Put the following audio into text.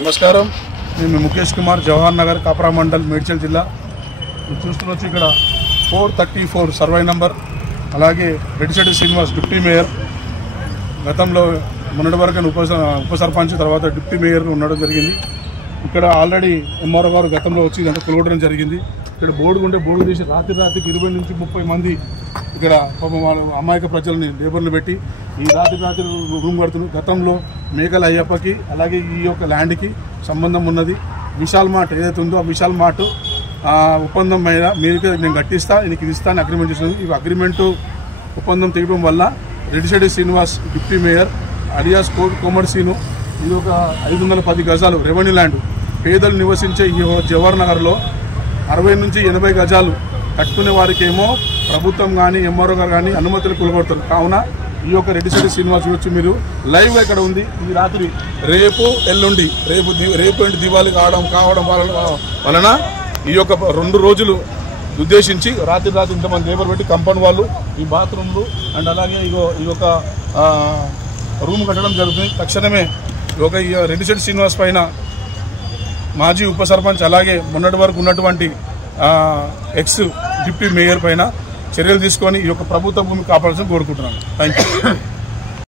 నమస్కారం, నేను ముఖేష్ కుమార్, జవహర్ నగర్, కాపరా మండల్, మేడ్చల్ జిల్లా. చూస్తున్నచ్చు ఇక్కడ 434 సర్వే నంబర్. అలాగే రెడ్డిశెట్టి శ్రీనివాస్ డిప్యూటీ మేయర్, గతంలో మొన్నటి వరకు ఉప సర్పంచ్, తర్వాత డిప్యూటీ మేయర్ ఉండడం జరిగింది. ఇక్కడ ఆల్రెడీ ఎంఆర్ఓ గారు గతంలో వచ్చి ఇదంతా కొలగొట్టడం జరిగింది. ఇక్కడ బోర్డు తీసి రాత్రికి 20 నుంచి 30 మంది ఇక్కడ అమాయక ప్రజలని లేబర్లు పెట్టి ఈ రాత్రి రూమ్ కడుతున్నారు. గతంలో మేకల అయ్యప్పకి అలాగే ఈ యొక్క ల్యాండ్కి సంబంధం ఉన్నది. విశాల్ మార్ట్ ఏదైతే ఉందో ఆ విశాల్ మార్ట్ ఒప్పందం మీద మీకు నేను కట్టిస్తా, నీకు ఇది ఇస్తాను అగ్రిమెంట్ చేస్తున్నాను. ఈ అగ్రిమెంటు ఒప్పందం తీయడం వల్ల Reddishetti Srinivas deputy mayor alias Komarseenu ఇది ఒక 510 గజాలు రెవెన్యూ ల్యాండ్ పేదలు నివసించే ఈ జవహర్ నగర్లో 60 నుంచి 80 గజాలు కట్టుకునే వారికి ఏమో ప్రభుత్వం కానీ ఎంఆర్ఓ గారు కానీ అనుమతులు కొలగొడతారు. కావున ఈ యొక్క రెడ్డిశెట్టి శ్రీనివాస్ వచ్చి మీరు లైవ్గా ఇక్కడ ఉంది. ఈ రాత్రి రేపు ఎల్లుండి రేపు దివాళీ కావడం వలన ఈ యొక్క 2 రోజులు ఉద్దేశించి రాత్రి ఇంతమంది లేబర్ పెట్టి కంపౌండ్ వాళ్ళు ఈ బాత్రూమ్లు అండ్ అలాగే ఈ యొక్క రూమ్ కట్టడం జరుగుతుంది. తక్షణమే ఈ రెడ్డిశెట్టి శ్రీనివాస్ పైన మాజీ ఉప సర్పంచ్ అలాగే మొన్నటి వరకు ఉన్నటువంటి ఎక్స్ డిప్యూటీ మేయర్ పైన చర్యలు తీసుకొని ఈ యొక్క ప్రభుత్వ భూమి కాపాడాల్సిన కోరుకుంటున్నాను. Thank you.